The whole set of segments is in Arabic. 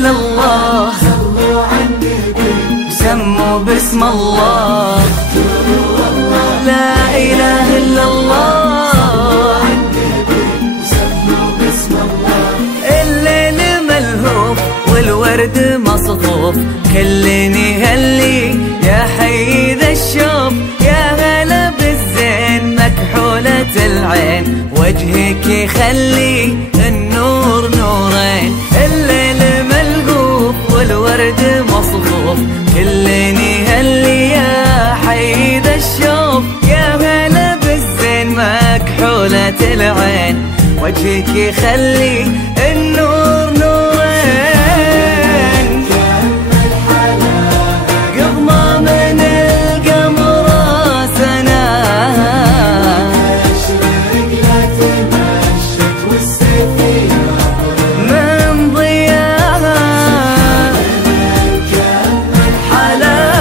إلا الله، صلوا على النبي سموا باسم الله. لا إله إلا الله، سموا باسم الله. الليل ملهوف والورد مصفوف، كلني هلي يا حي ذا الشوف. يا هلا بالزين مكحولة العين، وجهك يخلي النور نورين. الليل ملهوف والورد مصفوف، كلني هلي يا حي ذا الشوف. يا هلا بالزين مكحولة العين، وجهك يخلي النور نورين. قضمة من القمر سناها، من ضياها حلاها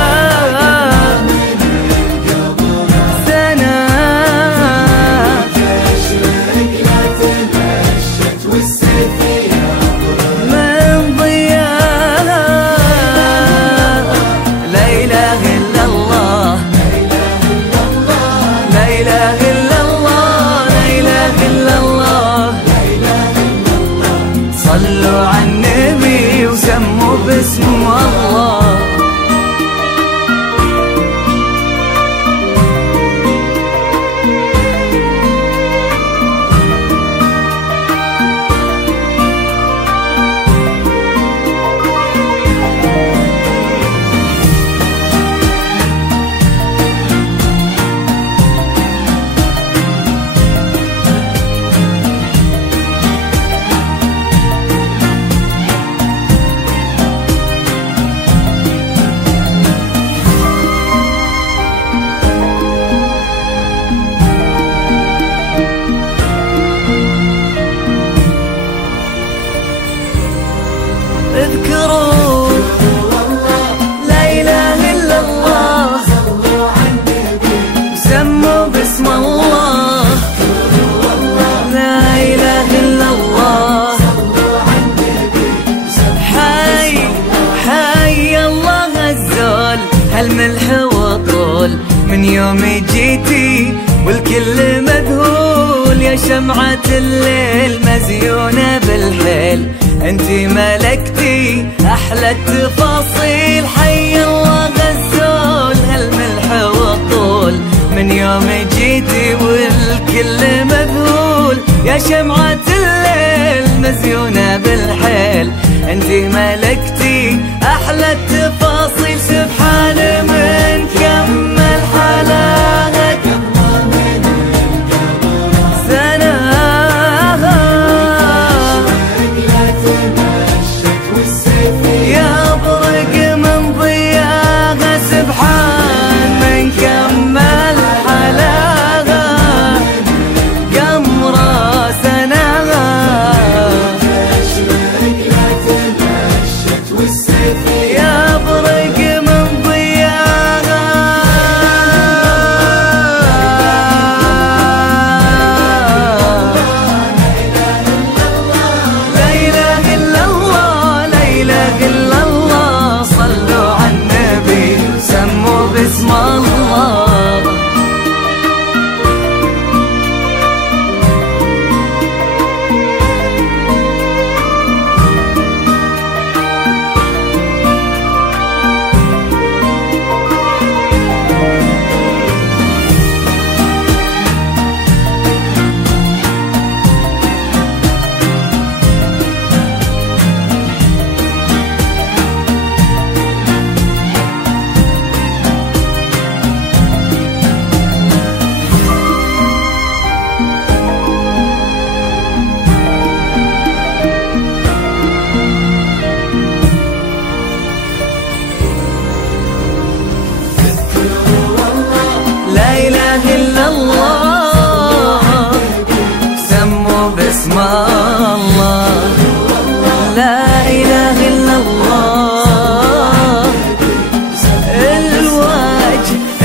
صلوا على النبي وسموا باسم الله. اذكروا لا إله إلا الله، صلوا على النبي سموا باسم الله. لا إله إلا الله، صلوا على النبي حي حي الله الزول. هالملح وطول من يوم جيتي والكل مذهول. يا شمعة الليل مزيونة بالحيل، انتي ملكتي احلى التفاصيل. حي الله غزول هالملح والطول، من يوم جيتي والكل مذهول. يا شمعة الليل مزيونة بالحيل، انتي ملكتي احلى التفاصيل. سبحان من كمل حلاها باسم الله. لا إله إلا الله.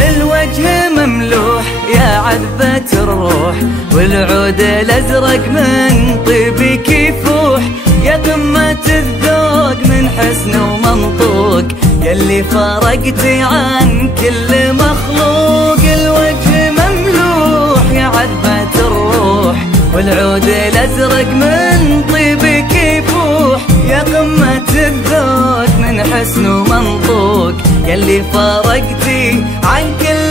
الوجه مملوح يا عذبة الروح، والعود الأزرق من طيبك يفوح. يا قمة الذوق من يلي فرقتي عن كل مخلوق. الوجه مملوح يا عذبة الروح، والعود الأزرق من طيبك يفوح. يا قمة الذوق من حسن ومنطوق، يلي فرقتي عن كل